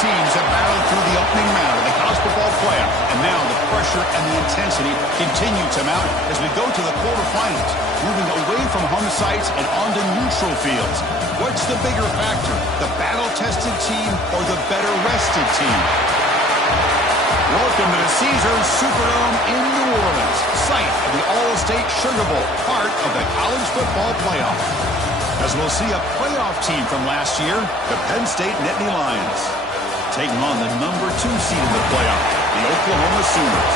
teams have battled through the opening round of the college football playoff, and now the pressure and the intensity continue to mount as we go to the quarterfinals, moving away from home sites and onto neutral fields. What's the bigger factor, the battle-tested team or the better-rested team? Welcome to the Caesars Superdome in New Orleans, site of the All-State Sugar Bowl, part of the college football playoff. As we'll see a playoff team from last year, the Penn State Nittany Lions, taking on the number 2 seed in the playoff, the Oklahoma Sooners.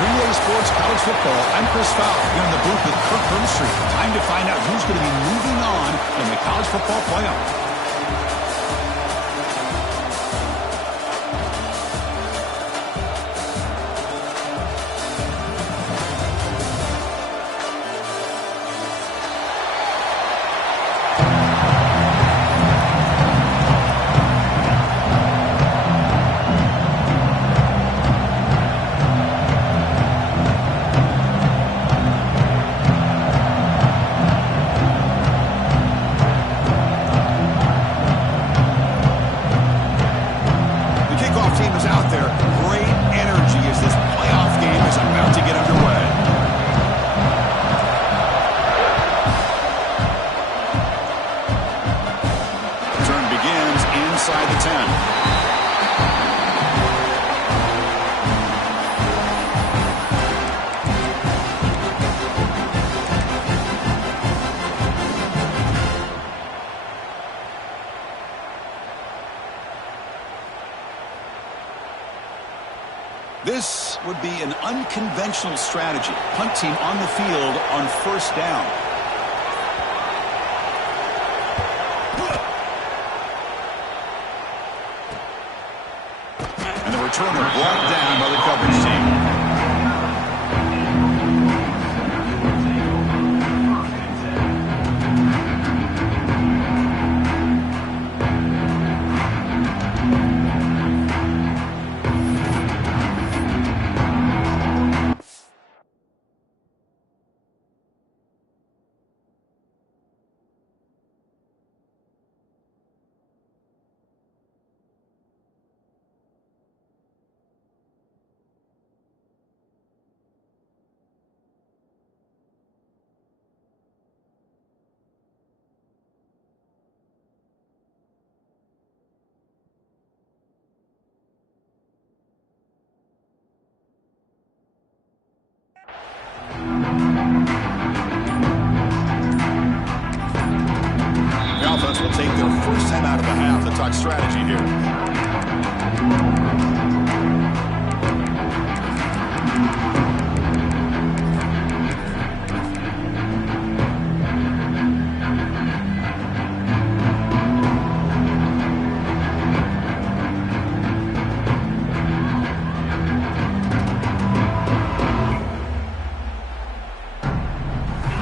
3A Sports College Football, I'm Chris Fowler, here in the booth with Kirk Hermstreet. Time to find out who's going to be moving on in the college football playoff. This would be an unconventional strategy. Punt team on the field on first down. And the returner brought down by the coverage team. Will take their first time out of the half to talk strategy here.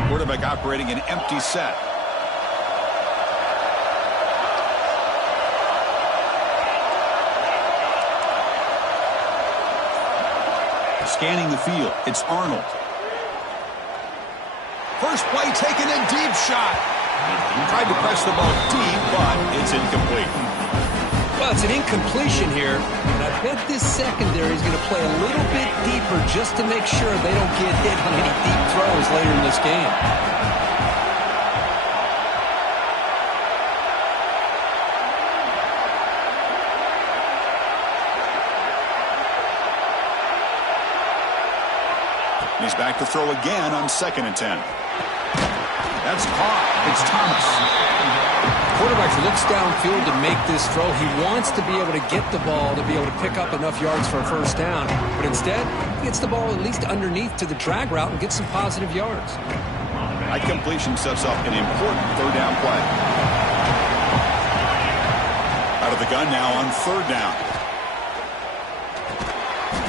Quarterback operating an empty set. Scanning the field, it's Arnold. First play taken, a deep shot. Tried to press the ball deep, but it's incomplete. Well, it's an incompletion here, and I bet this secondary is going to play a little bit deeper just to make sure they don't get hit on any deep throws later in this game. He's back to throw again on 2nd and 10. That's caught. It's Thomas. Quarterback looks downfield to make this throw. He wants to be able to get the ball to be able to pick up enough yards for a first down. But instead, he gets the ball at least underneath to the drag route and gets some positive yards. That completion sets up an important third down play. Out of the gun now on 3rd down.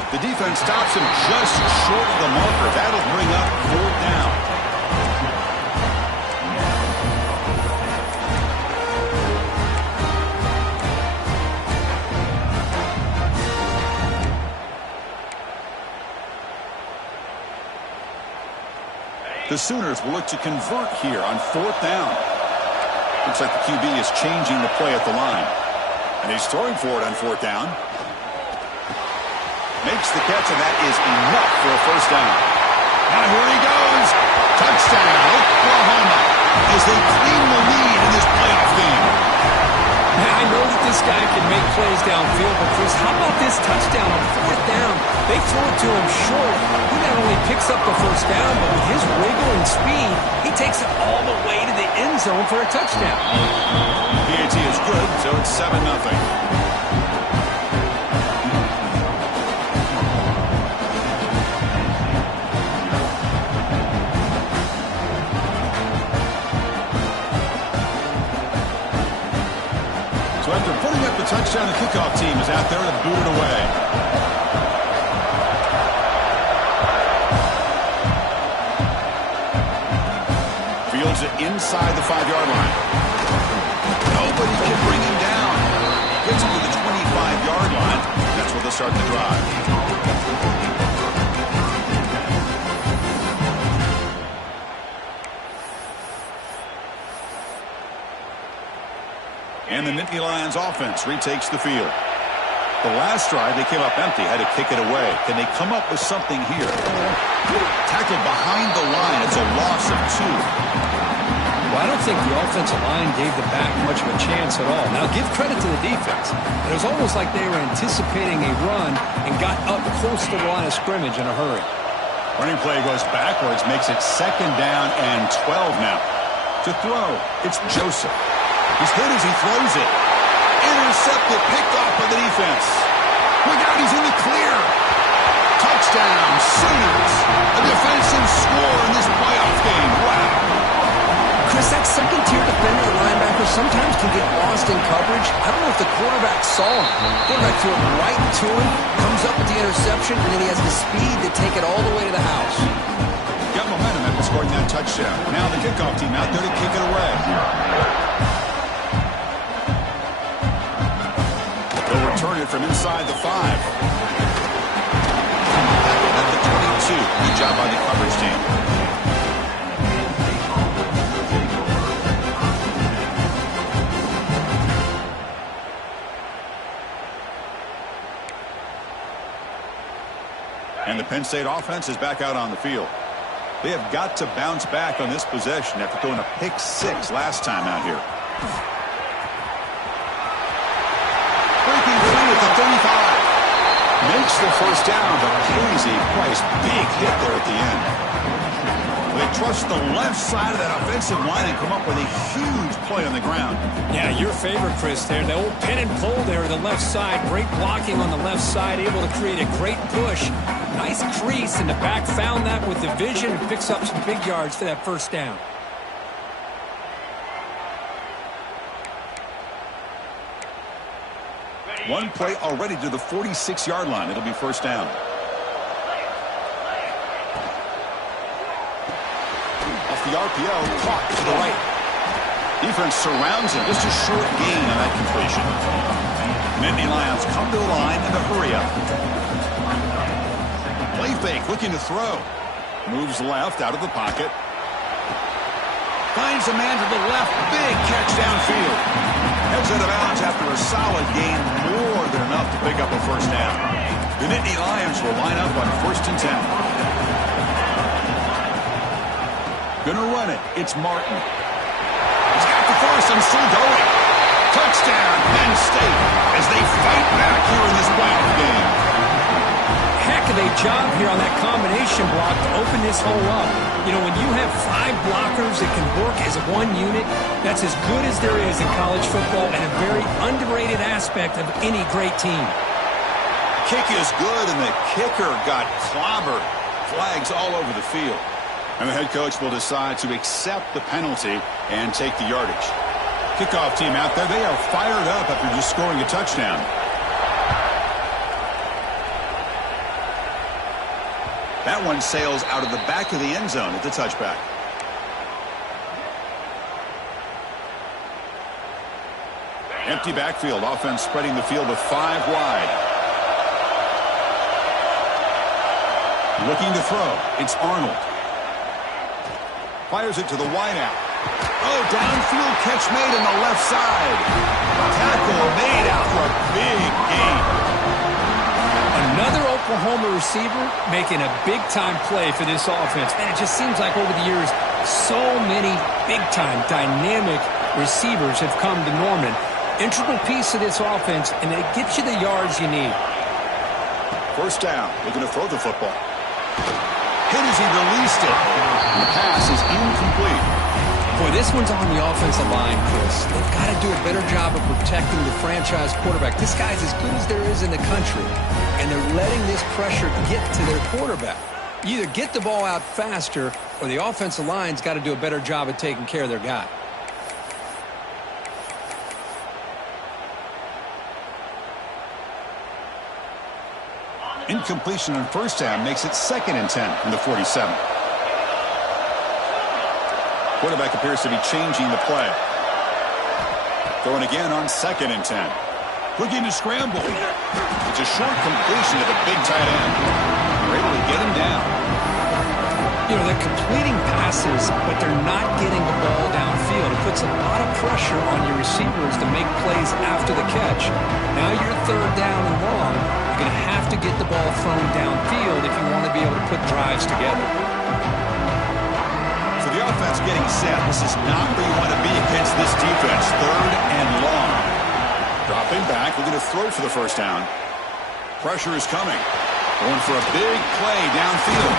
The defense stops him just short of the marker. That'll bring up 4th down. The Sooners will look to convert here on 4th down. Looks like the QB is changing the play at the line. And he's throwing for it on fourth down. Makes the catch, and that is enough for a first down. Now here he goes. Touchdown, Oklahoma, as they claim the lead in this playoff game. I know that this guy can make plays downfield, but Chris, how about this touchdown on fourth down? They throw it to him short. He not only picks up the first down, but with his wiggle and speed, he takes it all the way to the end zone for a touchdown. PAT is good, so it's 7-0. So after putting up the touchdown, the kickoff team is out there to boot it away. Fields it inside the 5-yard line. Nobody can bring him down. Gets him to the 25-yard line. That's where they'll start the drive. And the Nittany Lions offense retakes the field. The last drive, they came up empty, had to kick it away. Can they come up with something here? Tackled behind the line. It's a loss of 2. Well, I don't think the offensive line gave the back much of a chance at all. Now, give credit to the defense. It was almost like they were anticipating a run and got up close to the line of scrimmage in a hurry. Running play goes backwards, makes it 2nd down and 12 now. To throw, it's Joseph. He's hit as he throws it. Intercepted, picked off by the defense. Look out, he's in the clear. Touchdown, Sooners. A defensive score in this playoff game. Wow. Chris, that second-tier defender or linebacker sometimes can get lost in coverage. I don't know if the quarterback saw him. Quarterback threw it right to him, comes up with the interception, and then he has the speed to take it all the way to the house. Got momentum after scoring that touchdown. Now the kickoff team out there to kick it away. They'll return it from inside the 5. At the 22. Good job by the coverage team. And the Penn State offense is back out on the field. They have got to bounce back on this possession after throwing a pick 6 last time out here. Breaking through at the 35. Makes the first down, but crazy Price. Big hit there at the end. They trust the left side of that offensive line and come up with a huge play on the ground. Yeah, your favorite, Chris, there. The old pin and pull there on the left side. Great blocking on the left side. Able to create a great push. Nice crease, and the back found that with the vision and picks up some big yards for that first down. One play already to the 46-yard line. It'll be first down. Off the RPO, caught to the right. Defense surrounds him. Just a short gain on that completion. Nittany Lions come to the line in the hurry up. Play fake, looking to throw. Moves left out of the pocket. Finds a man to the left. Big catch downfield. Heads out of bounds after a solid gain. More than enough to pick up a first down. The Nittany Lions will line up on 1st and 10. Gonna run it. It's Martin. He's got the first and still going. Touchdown, Penn State, as they fight back here in this playoff game. Heck of a job here on that combination block to open this hole up. You know, when you have 5 blockers that can work as one unit, that's as good as there is in college football and a very underrated aspect of any great team. Kick is good, and the kicker got clobbered. Flags all over the field. And the head coach will decide to accept the penalty and take the yardage. Kickoff team out there, they are fired up after just scoring a touchdown. That one sails out of the back of the end zone at the touchback. Empty backfield, offense spreading the field with 5 wide. Looking to throw, it's Arnold. Fires it to the wideout. Oh, downfield catch made on the left side. Tackle made out for a big gain. Another Oklahoma receiver making a big-time play for this offense. Man, it just seems like over the years, so many big-time, dynamic receivers have come to Norman. Integral piece of this offense, and it gets you the yards you need. First down, looking to throw the football. Hit as he released it. And the pass is incomplete. Boy, this one's on the offensive line, Chris. They've got to do a better job of protecting the franchise quarterback. This guy's as good as there is in the country, and they're letting this pressure get to their quarterback. You either get the ball out faster, or the offensive line's got to do a better job of taking care of their guy. Incompletion on first down makes it 2nd and 10 from the 47. Quarterback appears to be changing the play. Throwing again on 2nd and 10. Looking to scramble. It's a short completion to the big tight end. They're able to get him down. You know, they're completing passes, but they're not getting the ball downfield. It puts a lot of pressure on your receivers to make plays after the catch. Now you're 3rd down and long. You're going to have to get the ball thrown downfield if you want to be able to put drives together. So the offense getting set. This is not where you want to be against this defense. 3rd and long. Dropping back, looking to throw for the first down. Pressure is coming. Going for a big play downfield.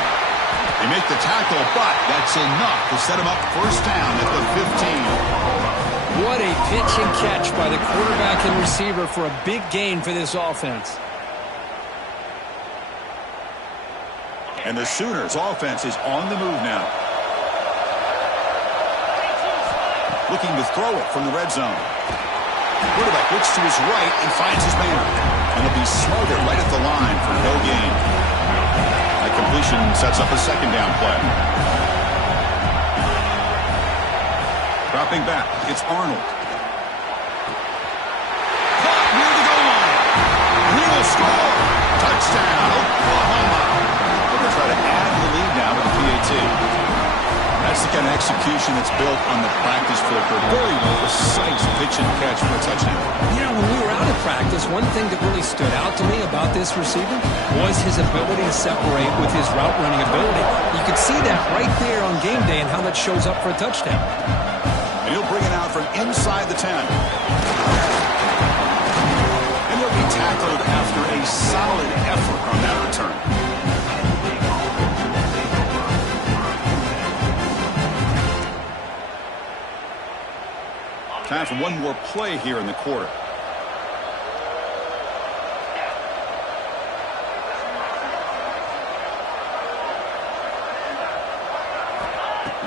They make the tackle, but that's enough to set him up first down at the 15. What a pitch and catch by the quarterback and receiver for a big gain for this offense. And the Sooners' offense is on the move now. Looking to throw it from the red zone. Quarterback looks to his right and finds his man. And he'll be smothered right at the line for no gain. That completion sets up a 2nd down play. Dropping back, it's Arnold. Caught near the goal line. And he will score. Touchdown, Oklahoma. They're going to try to add the lead now to the PAT. That's the kind of execution that's built on the practice field for a very precise pitch and catch for a touchdown. You know, when we were out of practice, one thing that really stood out to me about this receiver was his ability to separate with his route running ability. You could see that right there on game day and how that shows up for a touchdown. And he'll bring it out from inside the 10. And he'll be tackled after a solid effort on that return. Time for one more play here in the quarter.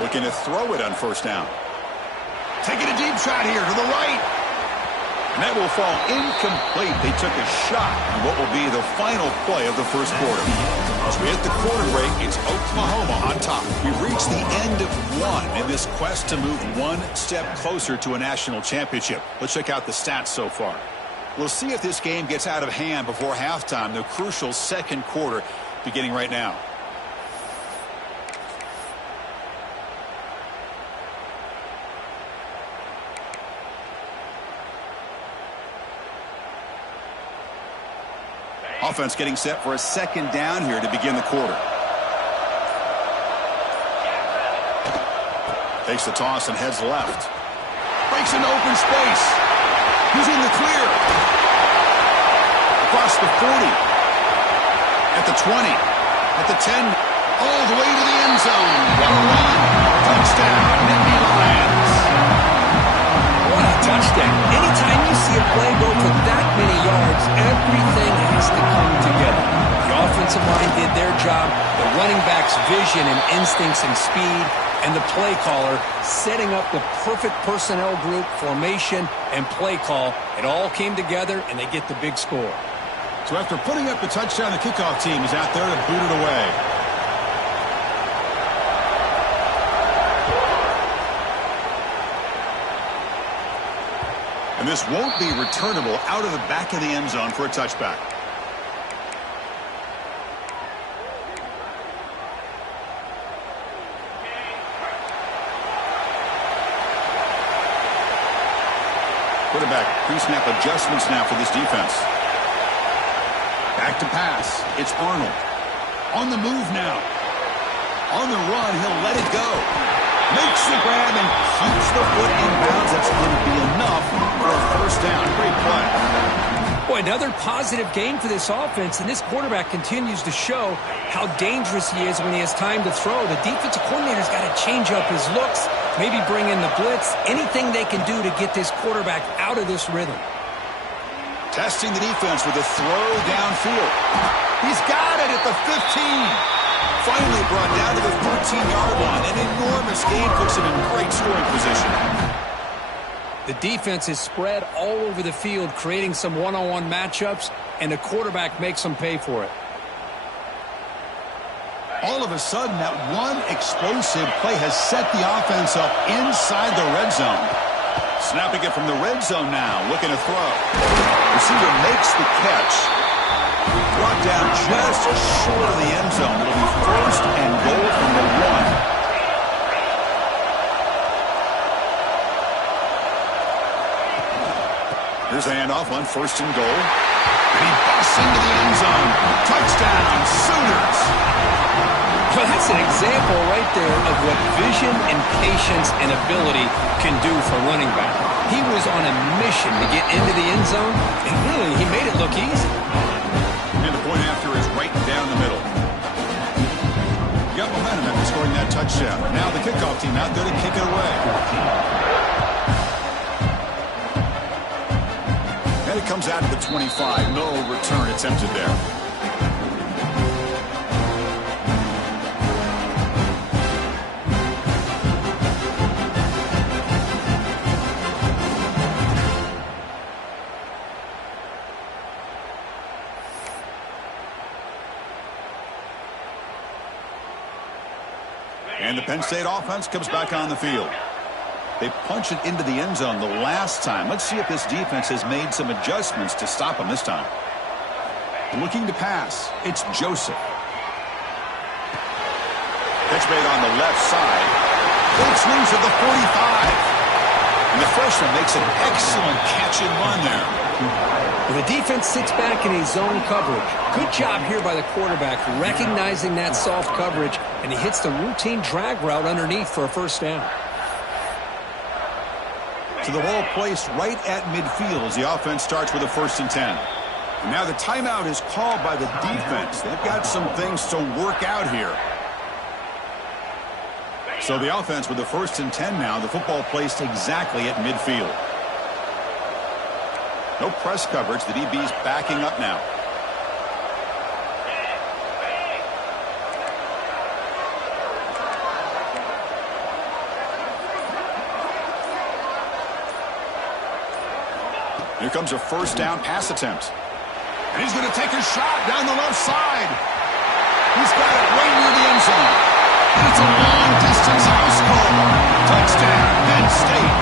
Looking to throw it on first down. Taking a deep shot here to the right. And that will fall incomplete. They took a shot on what will be the final play of the first quarter. As we hit the quarter break, it's Oklahoma on top. We've reached the end of one in this quest to move one step closer to a national championship. Let's check out the stats so far. We'll see if this game gets out of hand before halftime, the crucial 2nd quarter beginning right now. Offense getting set for a 2nd down here to begin the quarter. Takes the toss and heads left. Breaks into open space. He's in the clear. Across the 40. At the 20. At the 10. All the way to the end zone. What a run. Touchdown. Nittany Lions. What a touchdown. Anytime you see a play go for that many yards, everything has to come together. The offensive line did their job, the running back's vision and instincts and speed, and the play caller setting up the perfect personnel group, formation, and play call. It all came together, and they get the big score. So after putting up the touchdown, the kickoff team is out there to boot it away. And this won't be returnable out of the back of the end zone for a touchback. Quarterback pre-snap adjustments now for this defense. Back to pass. It's Arnold. On the move now. On the run, he'll let it go. Makes the grab and keeps the foot in bounds. That's going to be enough for a first down. Great play. Boy, another positive game for this offense, and this quarterback continues to show how dangerous he is when he has time to throw. The defensive coordinator's got to change up his looks, maybe bring in the blitz, anything they can do to get this quarterback out of this rhythm. Testing the defense with a throw downfield. He's got it at the 15. Finally brought down to the 13-yard line. An enormous gain puts him in great scoring position. The defense is spread all over the field, creating some one-on-one matchups, and the quarterback makes them pay for it. All of a sudden, that one explosive play has set the offense up inside the red zone. Snapping it from the red zone now, looking to throw. Receiver makes the catch. Brought down just short of the end zone. It'll be first and goal from the 1. Here's the handoff on first and goal. And he busts into the end zone. Touchdown, Sooners. Well, that's an example right there of what vision and patience and ability can do for running back. He was on a mission to get into the end zone, and really, he made it look easy. And the point after is right down the middle. Got momentum after scoring that touchdown. Now the kickoff team out there to kick it away. And it comes out to the 25. No return attempted there. And the Penn State offense comes back on the field. They punch it into the end zone the last time. Let's see if this defense has made some adjustments to stop them this time. Looking to pass. It's Joseph. Pitch made on the left side. Full swings at the 45. And the freshman makes an excellent catch and run there. And the defense sits back in a zone coverage. Good job here by the quarterback recognizing that soft coverage, and he hits the routine drag route underneath for a first down. To the ball placed right at midfield as the offense starts with a 1st and 10. And now the timeout is called by the defense. They've got some things to work out here. So the offense with the 1st and 10 now, the football placed exactly at midfield. No press coverage. The DB's backing up now. Here comes a first down pass attempt. And he's going to take a shot down the left side. He's got it right near the end zone. And it's a long-distance house call. Touchdown, Penn State.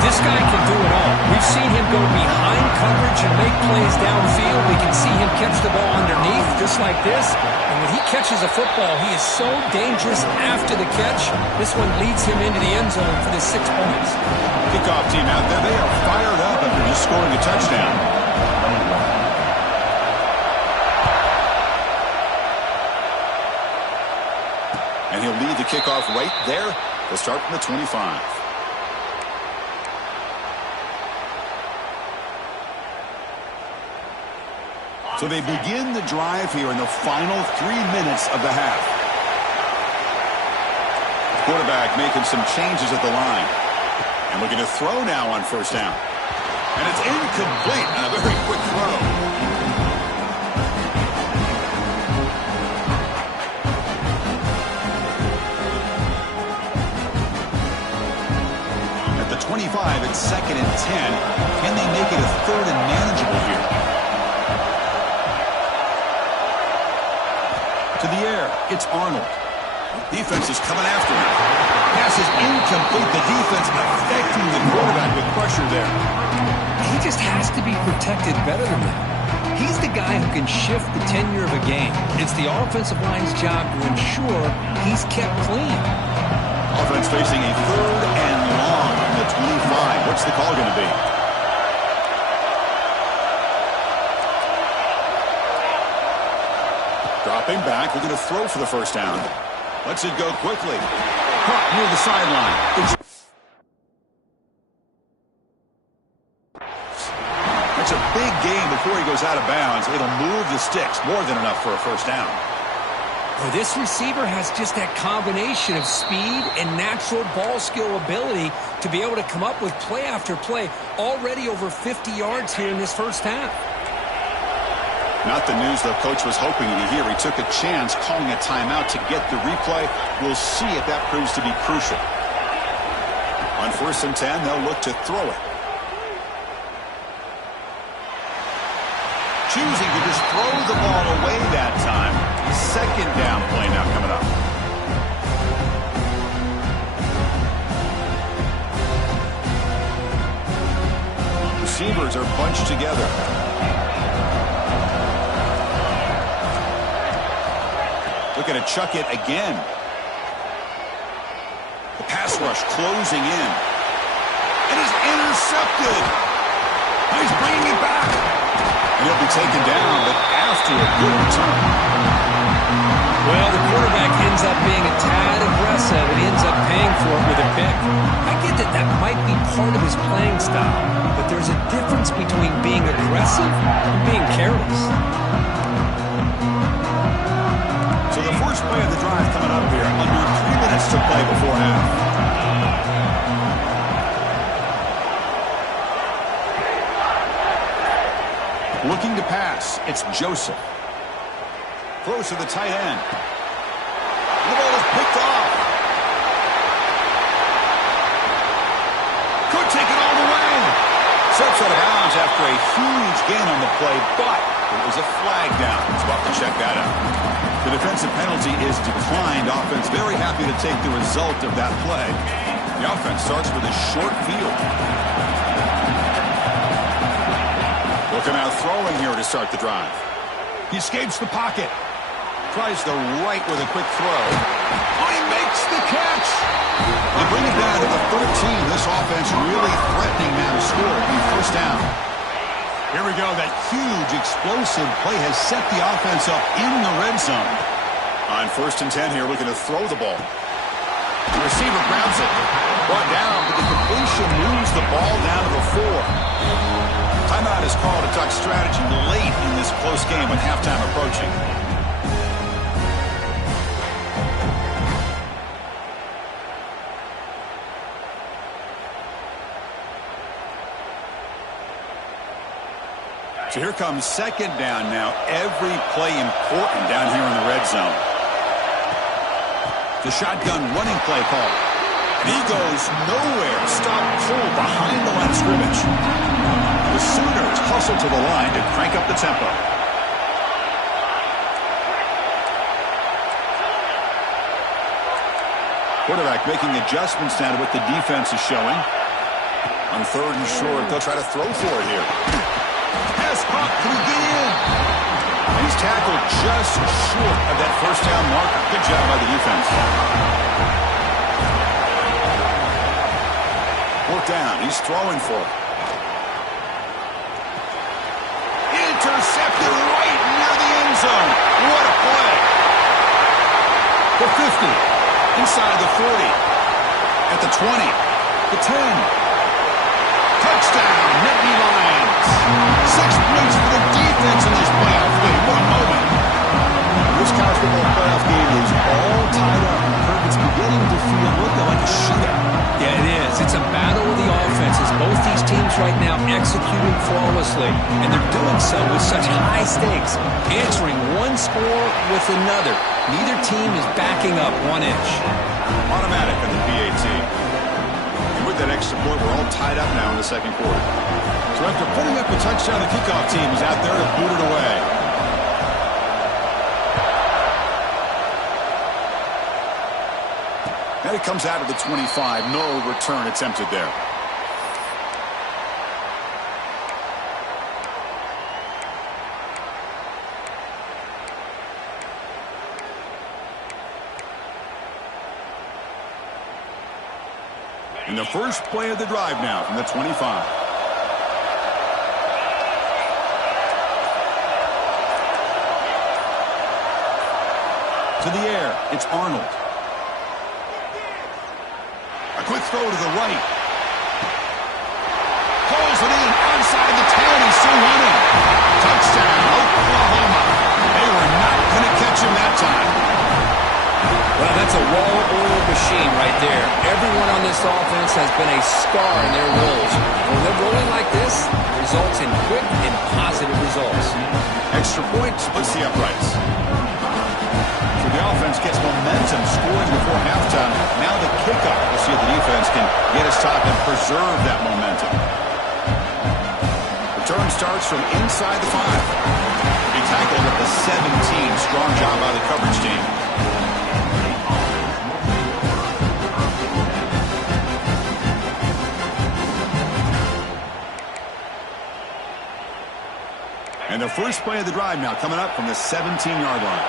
This guy can do it all. We've seen him go behind coverage and make plays downfield. We can see him catch the ball underneath just like this. And when he catches a football, he is so dangerous after the catch. This one leads him into the end zone for the 6 points. Kickoff team out there, they are fired up after just scoring a touchdown. And he'll lead the kickoff right there. They'll start from the 25. So they begin the drive here in the final 3 minutes of the half. Quarterback making some changes at the line. And looking to throw now on first down. And it's incomplete on a very quick throw. At the 25, it's 2nd and 10. Can they make it a 3rd and manageable here? To the air, it's Arnold. Defense is coming after him. Pass is incomplete. The defense affecting the quarterback with pressure there. He just has to be protected better than that. He's the guy who can shift the tenure of a game. It's the offensive line's job to ensure he's kept clean. Offense facing a 3rd and long on the 25. What's the call going to be? Stepping back, looking to throw for the first down. Lets it go quickly. Caught near the sideline. It's a big game before he goes out of bounds. It'll move the sticks, more than enough for a first down. Well, this receiver has just that combination of speed and natural ball skill ability to be able to come up with play after play. Already over 50 yards here in this first half. Not the news the coach was hoping to hear. He took a chance calling a timeout to get the replay. We'll see if that proves to be crucial. On 1st and 10, they'll look to throw it. Choosing to just throw the ball away that time. Second down play now coming up. Receivers are bunched together. Looking to chuck it again. The pass rush closing in. It is intercepted. He's bringing it back. And he'll be taken down, but after a good return. Well, the quarterback ends up being a tad aggressive, and he ends up paying for it with a pick. I get that that might be part of his playing style, but there's a difference between being aggressive and being careless. So the first play of the drive coming up here. Under 3 minutes to play before half. Looking to pass. It's Joseph. Throws to the tight end. The ball is picked off. Could take it all the way. Steps out of bounds after a huge gain on the play, but it was a flag down. It's about to check that out. The defensive penalty is declined. Offense very happy to take the result of that play. The offense starts with a short field. Looking out throwing here to start the drive. He escapes the pocket. Tries the right with a quick throw. Oh, he makes the catch. They bring it down to the 13. This offense really threatening now to score on first down. Here we go. That huge explosive play has set the offense up in the red zone. On 1st and 10 here, looking to throw the ball. The receiver grabs it. Brought down, but the completion moves the ball down to the 4. Timeout is called to talk strategy late in this close game with halftime approaching. So here comes second down now. Every play important down here in the red zone. The shotgun running play call. And he goes nowhere. Stop cold behind the line of scrimmage. The Sooners hustle to the line to crank up the tempo. Quarterback making adjustments now to what the defense is showing. On 3rd and short, they'll try to throw for it here. Pass caught. Can he get in? And he's tackled just short of that first down marker. Good job by the defense. 4th down. He's throwing for it. Intercepted right near the end zone. What a play. The 50. Inside the 40. At the 20. The 10. Touchdown, Nittany Lions. 6 points for the defense in this playoff game. What a moment. This college football playoff game is all tied up. Kirk, it's beginning to feel like a shootout. Yeah, it is. It's a battle of the offenses. Both these teams right now executing flawlessly, and they're doing so with such high stakes, answering one score with another. Neither team is backing up 1 inch. Automatic on the PAT. And with that extra point, we're all tied up now in the second quarter. So after putting up a touchdown, the kickoff team is out there to boot it away. And it comes out of the 25. No return attempted there. And the first play of the drive now from the 25. To the air, it's Arnold. A quick throw to the right. Pulls it in outside the 10. He's still running. Touchdown, Oklahoma. They were not going to catch him that time. Well, that's a well-oiled machine right there. Everyone on this offense has been a star in their roles. When they're rolling like this, it results in quick and positive results. Extra point splits the uprights. So the offense gets momentum scoring before halftime. Now the kickoff. We'll see if the defense can get a stop and preserve that momentum. Return starts from inside the 5. He tackled at the 17. Strong job by the coverage team. And the first play of the drive now coming up from the 17-yard line.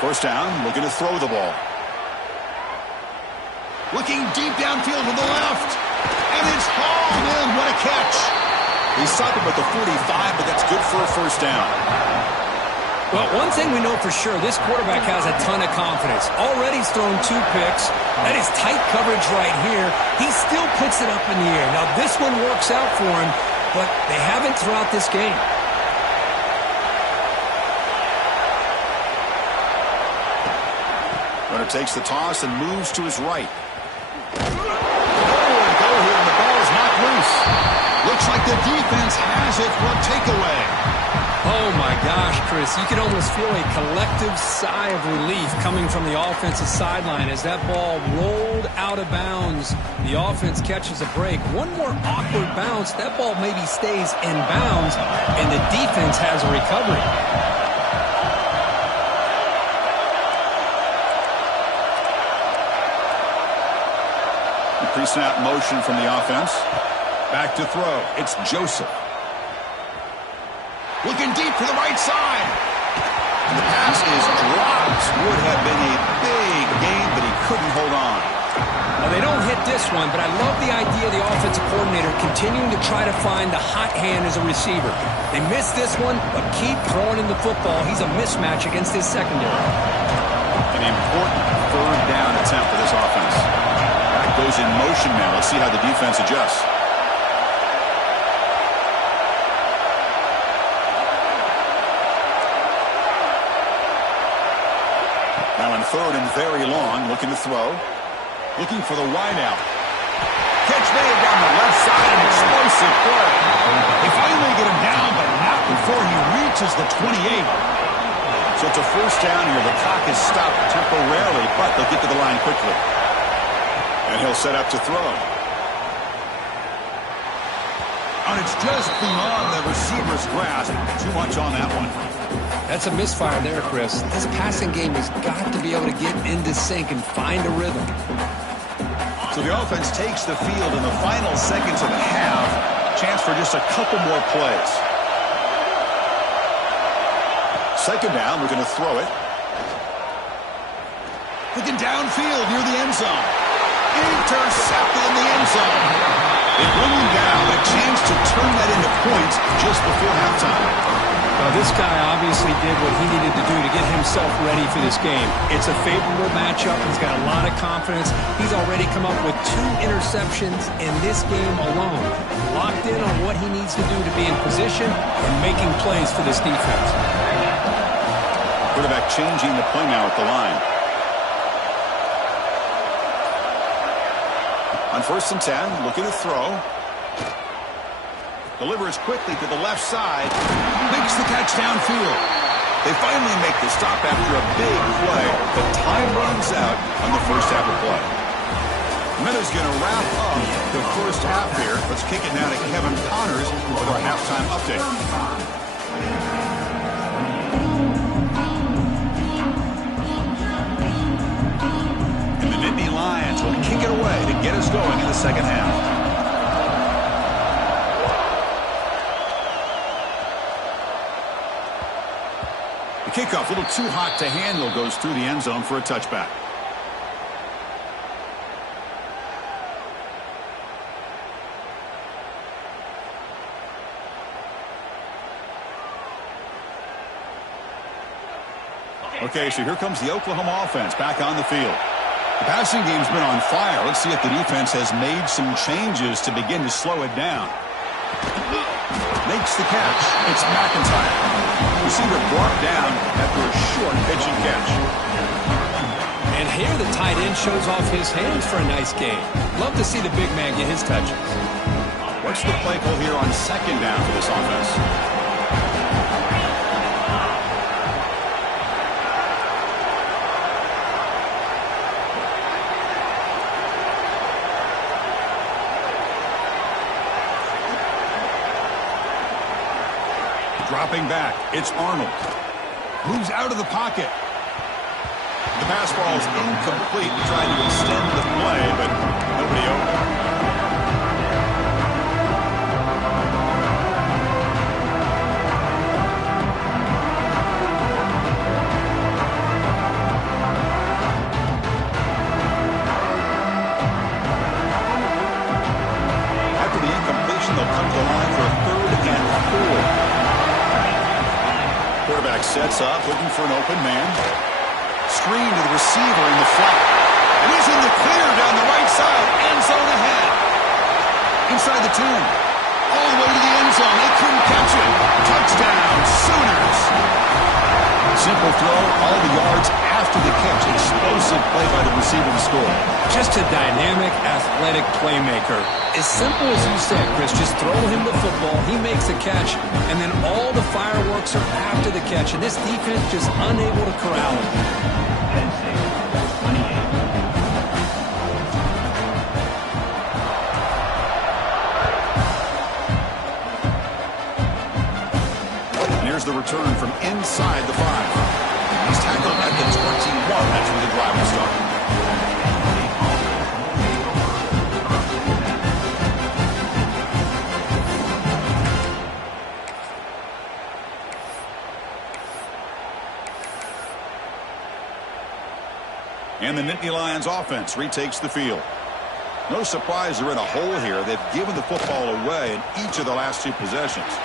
First down, looking to throw the ball. Looking deep downfield to the left. And it's hauled in. What a catch. He stopped him at the 45, but that's good for a first down. Well, one thing we know for sure, this quarterback has a ton of confidence. Already he's thrown 2 picks. That is tight coverage right here. He still puts it up in the air. Now, this one works out for him, but they haven't throughout this game. Runner takes the toss and moves to his right. Nowhere to go here, and the ball is knocked loose. Looks like the defense has it for a takeaway. Oh, my gosh, Chris. You can almost feel a collective sigh of relief coming from the offensive sideline as that ball rolled out of bounds. The offense catches a break. One more awkward bounce. That ball maybe stays in bounds, and the defense has a recovery. Pre-snap motion from the offense. Back to throw. It's Joseph. Looking deep for the right side. The pass is dropped. Would have been a big gain, but he couldn't hold on. Well, they don't hit this one, but I love the idea of the offensive coordinator continuing to try to find the hot hand as a receiver. They missed this one, but keep throwing in the football. He's a mismatch against his secondary. An important third down attempt for this offense. Back goes in motion now. Let's see how the defense adjusts. Now in third and very long, looking to throw. Looking for the wide out. Catch made down the left side, an explosive play. They finally get him down, but not before he reaches the 28. So it's a first down here. The clock is stopped temporarily, but they'll get to the line quickly. And he'll set up to throw. And it's just beyond the receiver's grasp. Too much on that one. That's a misfire there, Chris. This passing game has got to be able to get into sync and find a rhythm. So the offense takes the field in the final seconds of the half. Chance for just a couple more plays. Second down, we're going to throw it. Looking downfield near the end zone. Intercepted in the end zone. They bring him down, a chance to turn that into points just before halftime. Well, this guy obviously did what he needed to do to get himself ready for this game. It's a favorable matchup. He's got a lot of confidence. He's already come up with 2 interceptions in this game alone. Locked in on what he needs to do to be in position and making plays for this defense. Quarterback changing the play now at the line. On first and 10, looking to throw. Delivers quickly to the left side. Makes the catch downfield. They finally make the stop after a big play, but time runs out on the first half of play. Minuta's going to wrap up the first half here. Let's kick it now to Kevin Connors for our halftime update. And the Nittany Lions will kick it away to get us going in the second half. The kickoff, a little too hot to handle, goes through the end zone for a touchback. Okay, so here comes the Oklahoma offense back on the field. The passing game's been on fire. Let's see if the defense has made some changes to begin to slow it down. Makes the catch. It's McIntyre. Receiver brought down after a short pitch and catch. And here the tight end shows off his hands for a nice game. Love to see the big man get his touches. What's the play call here on second down for this offense? Dropping back, it's Arnold. Moves out of the pocket. The pass ball is incomplete. Trying to extend the play, but nobody open. After the incompletion, they'll come to the line for a 3rd and 4. Quarterback sets up, looking for an open man. Screen to the receiver in the flat. And he's in the clear down the right side. End zone ahead. Inside the 10. All the way to the end zone. They couldn't catch it. Touchdown, Sooners. Simple throw, all the yards after the catch. Explosive play by the receiver to score. Just a dynamic, athletic playmaker. As simple as you said, Chris, just throw him the football, he makes a catch, and then all the fireworks are after the catch, and this defense just unable to corral him. Here's the return from inside the 5. He's tackled at the 21. That's where the drive will start. And the Nittany Lions offense retakes the field. No surprise they're in a hole here. They've given the football away in each of the last 2 possessions.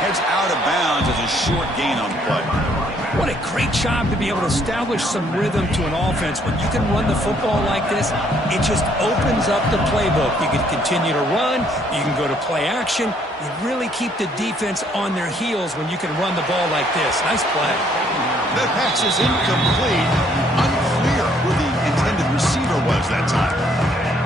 Heads out of bounds as a short gain on the play. What a great job to be able to establish some rhythm to an offense. When you can run the football like this, it just opens up the playbook. You can continue to run. You can go to play action. You really keep the defense on their heels when you can run the ball like this. Nice play. The pass is incomplete. Unclear who the intended receiver was that time.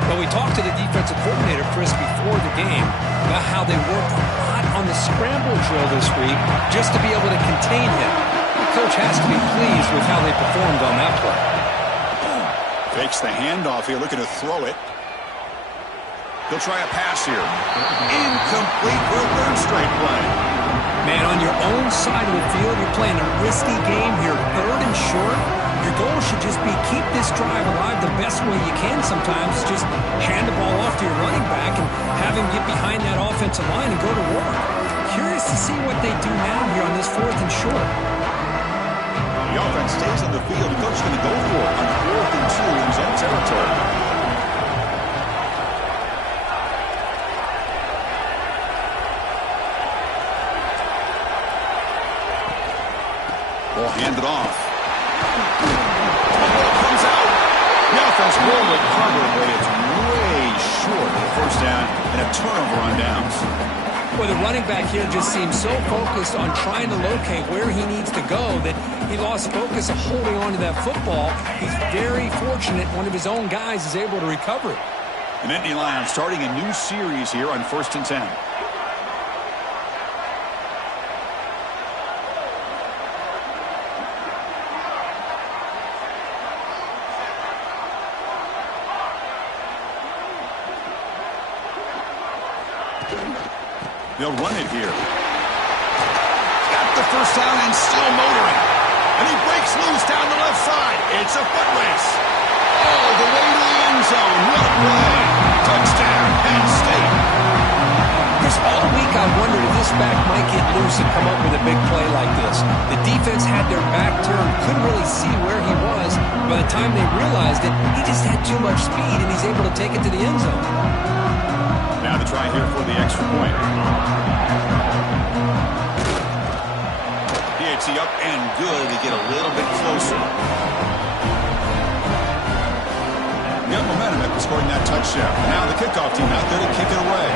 Well, we talked to the defensive coordinator, Chris, before the game about how they worked a lot on the scramble drill this week just to be able to contain him. The coach has to be pleased with how they performed on that play. Fakes the handoff here, looking to throw it. He'll try a pass here. Incomplete for a 3rd straight play. Man, on your own side of the field, you're playing a risky game here, 3rd and short. Your goal should just be keep this drive alive the best way you can sometimes. Just hand the ball off to your running back and have him get behind that offensive line and go to work. Curious to see what they do now here on this 4th and short. The offense stays on the field. The coach is going to go for it on 4th and 2 in his own territory. Ball handed off. Comes out. The offense will recover, but it's way short of the 1st down and a turnover on downs. Well, the running back here just seems so focused on trying to locate where he needs to go that he lost focus of holding on to that football. He's very fortunate one of his own guys is able to recover it. The Nittany Lions starting a new series here on 1st and 10. They'll run it here. Got the 1st down and still motoring. And he breaks loose down the left side. It's a foot race. All the way to the end zone. What a play. Touchdown, Penn State. Chris, all week I wondered if this back might get loose and come up with a big play like this. The defense had their back turned, couldn't really see where he was. By the time they realized it, he just had too much speed, and he's able to take it to the end zone. Now the try here for the extra point. He It's the up and good to get a little bit closer. Got momentum after scoring that touchdown. Now the kickoff team out there to kick it away.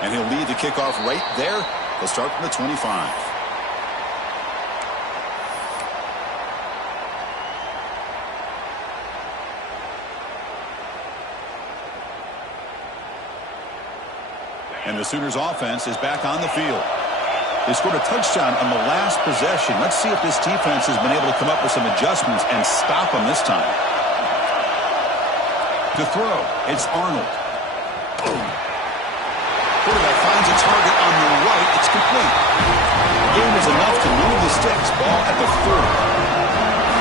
And he'll lead the kickoff right there. He'll start from the 25. And the Sooners offense is back on the field. They scored a touchdown on the last possession. Let's see if this defense has been able to come up with some adjustments and stop them this time. To throw, it's Arnold. Quarterback finds a target on the right. It's complete. The game is enough to move the sticks. Ball at the 40.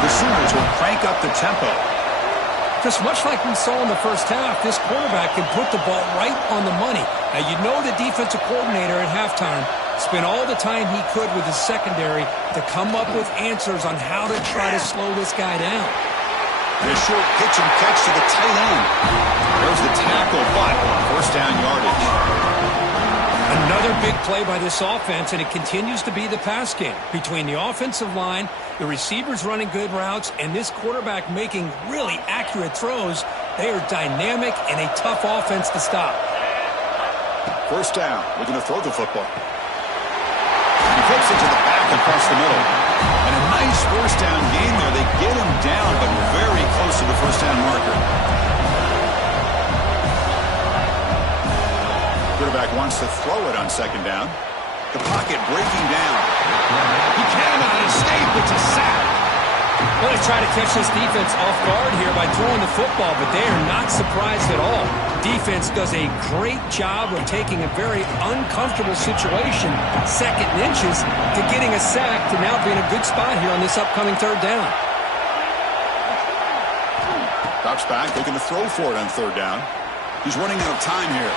The Sooners will crank up the tempo. Just much like we saw in the first half, this quarterback can put the ball right on the money. Now, you know the defensive coordinator at halftime spent all the time he could with his secondary to come up with answers on how to try to slow this guy down. And a short pitch and catch to the tight end. There's the tackle, but first down yardage. Another big play by this offense, and it continues to be the pass game. Between the offensive line, the receivers running good routes, and this quarterback making really accurate throws, they are dynamic and a tough offense to stop. First down. We're going to throw the football. He flips it to the back across the middle. And a nice first down gain there. They get him down, but very close to the first down marker. Quarterback wants to throw it on second down. The pocket breaking down. He cannot escape. It's a sack. Well, they try to catch this defense off guard here by throwing the football, but they are not surprised at all. Defense does a great job of taking a very uncomfortable situation, second and inches, to getting a sack to now being a good spot here on this upcoming third down. Drops back, looking to throw for it on third down. He's running out of time here.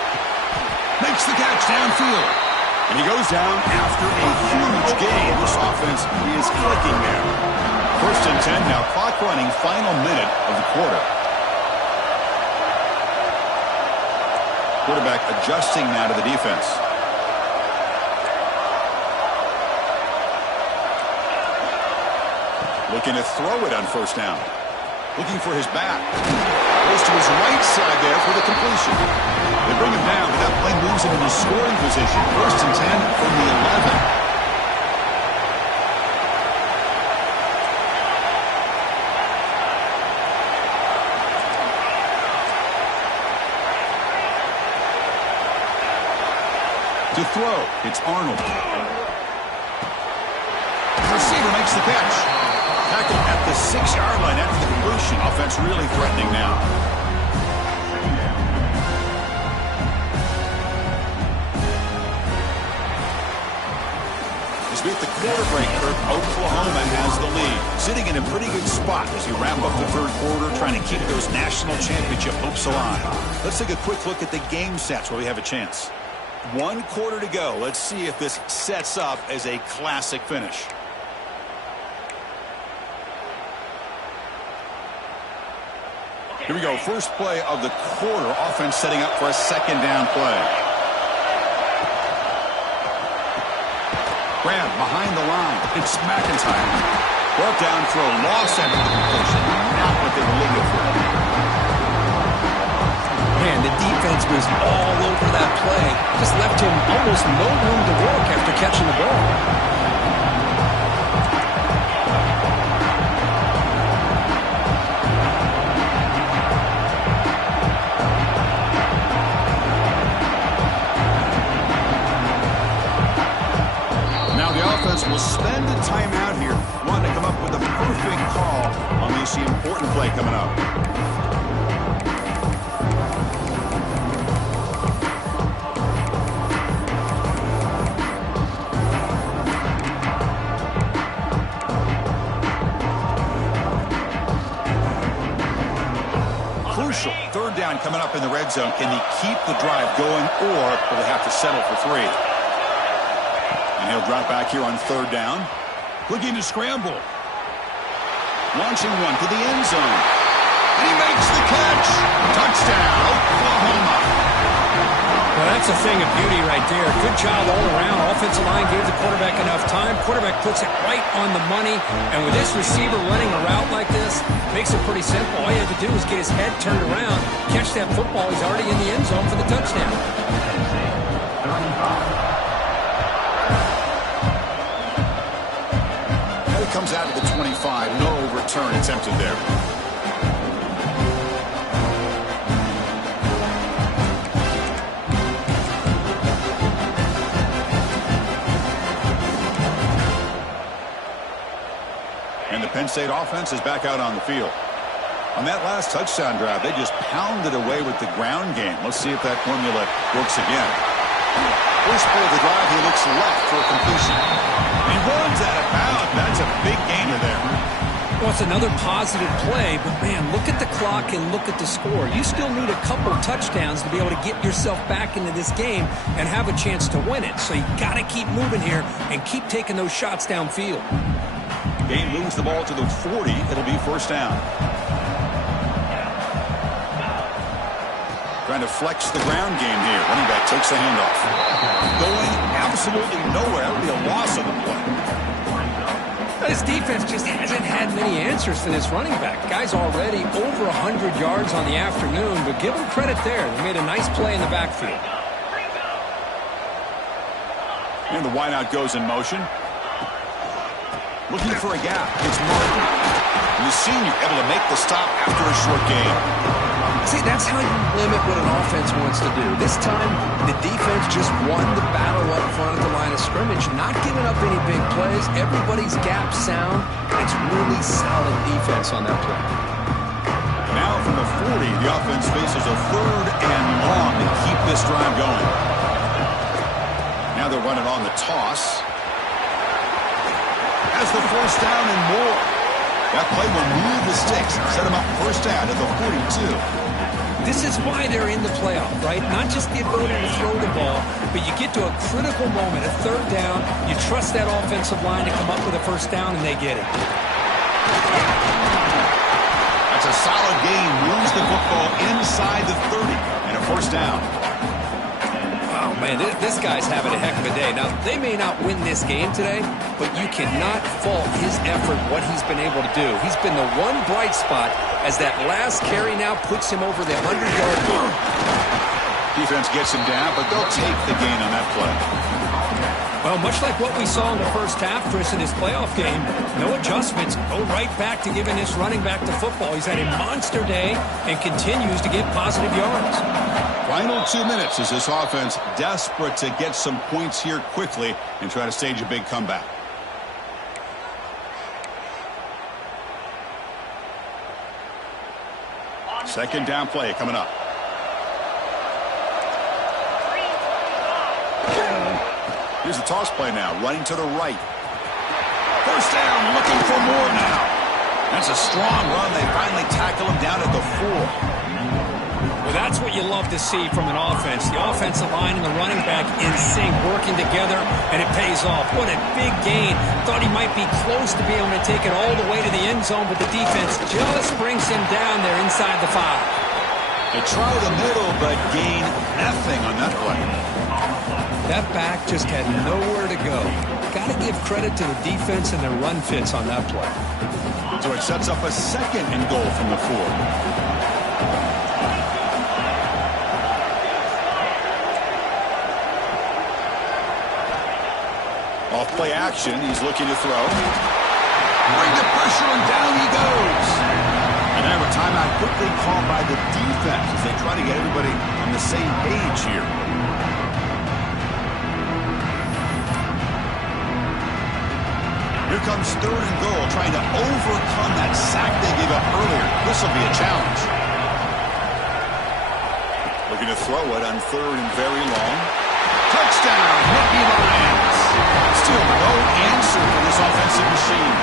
Makes the catch downfield. And he goes down after a huge gain. This offense is clicking there. First and 10, now clock running, final minute of the quarter. Quarterback adjusting now to the defense. Looking to throw it on first down. Looking for his back. Goes to his right side there for the completion. They bring him down, but that play moves him into scoring position. First and 10 from the 11. To throw, it's Arnold. The receiver makes the catch. Tackled at the 6-yard line after the completion. Offense really threatening now. As we hit the quarter break, Kirk, Oklahoma has the lead. Sitting in a pretty good spot as we wrap up the third quarter, trying to keep those national championship hopes alive. Let's take a quick look at the game sets where we have a chance. 1 quarter to go. Let's see if this sets up as a classic finish. Here we go. First play of the quarter. Offense setting up for a second down play. Grab behind the line. It's McIntyre. Brought down throw. Loss after the completion. Not what they were looking for. Man, the defense was all over that play. Just left him almost no room to work after catching the ball. Will spend a timeout here. Want to come up with a perfect call on this important play coming up. Crucial. Third down coming up in the red zone. Can he keep the drive going, or will they have to settle for 3? And he'll drop back here on third down. Looking to scramble. Launching one to the end zone. And he makes the catch. Touchdown, Oklahoma. Well, Well, that's a thing of beauty right there. Good job all around. Offensive line gave the quarterback enough time. Quarterback puts it right on the money. And with this receiver running a route like this, makes it pretty simple. All you have to do is get his head turned around, catch that football. He's already in the end zone for the touchdown. And it comes out of the 25. No return attempted there. And the Penn State offense is back out on the field. On that last touchdown drive, they just pounded away with the ground game. Let's see if that formula works again. First play of the drive, he looks left for a completion. He runs out of bounds. That's a big gainer there. Well, it's another positive play, but, man, look at the clock and look at the score. You still need a couple touchdowns to be able to get yourself back into this game and have a chance to win it. So you got to keep moving here and keep taking those shots downfield. Game moves the ball to the 40. It'll be first down. Trying to flex the ground game here. Running back takes the handoff. Going absolutely nowhere. That would be a loss of the play. This defense just hasn't had many answers for this running back. Guy's already over 100 yards on the afternoon, but give him credit there. They made a nice play in the backfield. And the wideout goes in motion. Looking for a gap. It's Martin. And the senior able to make the stop after a short game. See, that's how you limit what an offense wants to do. This time, the defense just won the battle up front at the line of scrimmage, not giving up any big plays. Everybody's gap sound. It's really solid defense on that play. Now from the 40, the offense faces a third and long to keep this drive going. Now they're running on the toss. Has the first down and more. That play will move the sticks. Set them up first down at the 42. This is why they're in the playoff, right? Not just the ability to throw the ball, but you get to a critical moment, a third down. You trust that offensive line to come up with a first down, and they get it. That's a solid gain. Moves the football inside the 30 and a first down. Oh, man, this guy's having a heck of a day. Now, they may not win this game today, but you cannot fault his effort, what he's been able to do. He's been the one bright spot as that last carry now puts him over the 100-yard mark. Defense gets him down, but they'll take the gain on that play. Well, much like what we saw in the first half, Chris, in his playoff game, no adjustments. Go right back to giving this running back the football. He's had a monster day and continues to get positive yards. Final 2 minutes as this offense desperate to get some points here quickly and try to stage a big comeback. Second down play coming up. Here's the toss play now, running to the right. First down, looking for more now. That's a strong run. They finally tackle him down at the 4. Well, that's what you love to see from an offense. The offensive line and the running back in sync, working together, and it pays off. What a big gain. Thought he might be close to being able to take it all the way to the end zone, but the defense just brings him down there inside the 5. They try the middle, but gain nothing on that play. That back just had nowhere to go. Got to give credit to the defense and their run fits on that play. So it sets up a second and goal from the 4. Off play action, he's looking to throw. Bring the pressure and down he goes. And now a timeout quickly called by the defense as they try to get everybody on the same page here. Here comes third and goal, trying to overcome that sack they gave up earlier. This will be a challenge. Looking to throw it on third and very long. Touchdown, Nicky Lions. Still no answer for this offensive machine.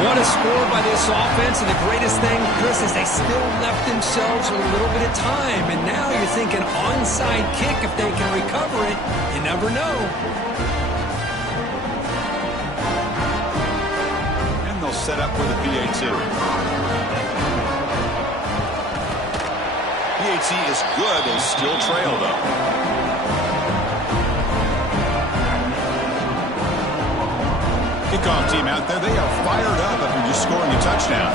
What a score by this offense, and the greatest thing, Chris, is they still left themselves with a little bit of time, and now you're thinking onside kick if they can recover it. You never know. And they'll set up for the PAT. PAT indicates he is good. They still trail, though. Kickoff team out there. They are fired up after just scoring a touchdown.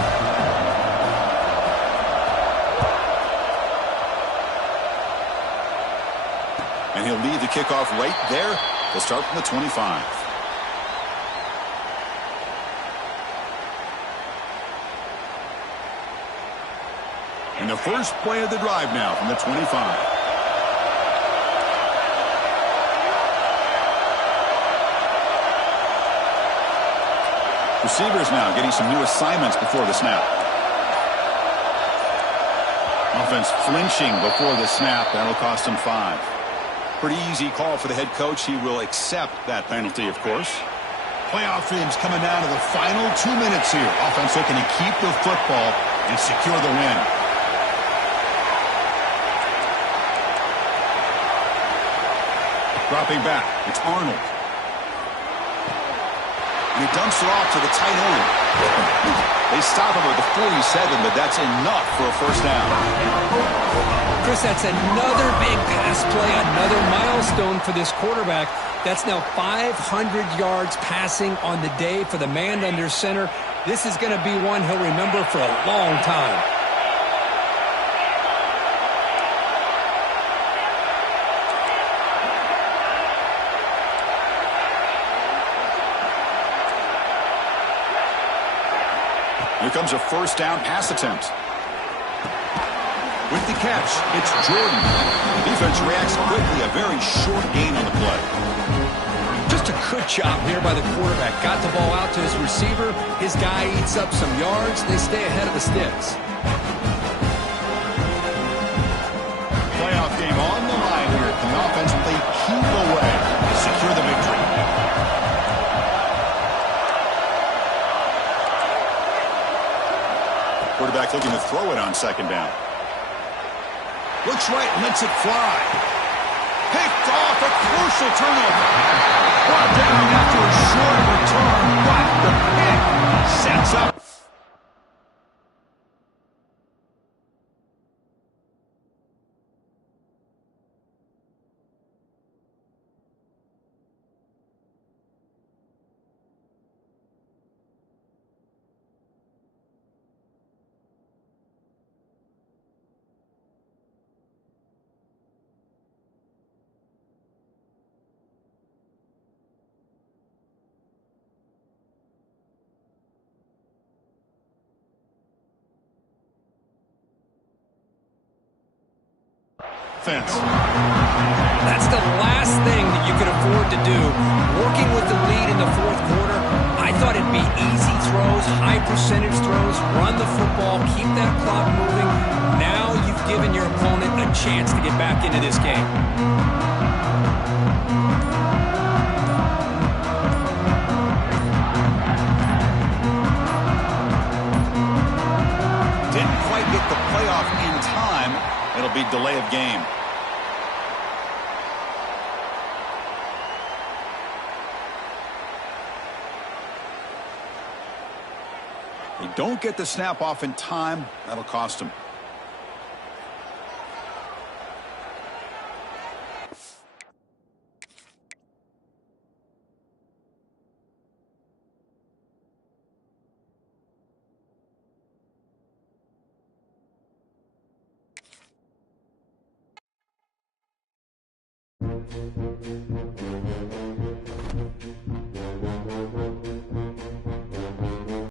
And he'll lead the kickoff right there. They'll start from the 25. And the first play of the drive now from the 25. Receivers now getting some new assignments before the snap. Offense flinching before the snap. That'll cost him 5. Pretty easy call for the head coach. He will accept that penalty, of course. Playoff games coming down to the final 2 minutes here. Offense looking to keep the football and secure the win. Dropping back, it's Arnold. And he dumps it off to the tight end. They stop him at the 47, but that's enough for a first down. Chris, that's another big pass play, another milestone for this quarterback. That's now 500 yards passing on the day for the man under center. This is going to be one he'll remember for a long time. Here comes a first down pass attempt. With the catch, it's Jordan. The defense reacts quickly. A very short gain on the play. Just a good job here by the quarterback. Got the ball out to his receiver. His guy eats up some yards. They stay ahead of the sticks. Playoff game on the line here. Can the offense play keep away to secure the victory? Quarterback looking to throw it on second down. Looks right, lets it fly. Picked off, a crucial turnover. Brought down after a short return, but the pick sets up. Fence. That's the last thing that you could afford to do. Working with the lead in the fourth quarter, I thought it'd be easy throws, high percentage throws, run the football, keep that clock moving. Now you've given your opponent a chance to get back into this game. Didn't quite get the playoff in time. It'll be delay of game. They don't get the snap off in time. That'll cost them.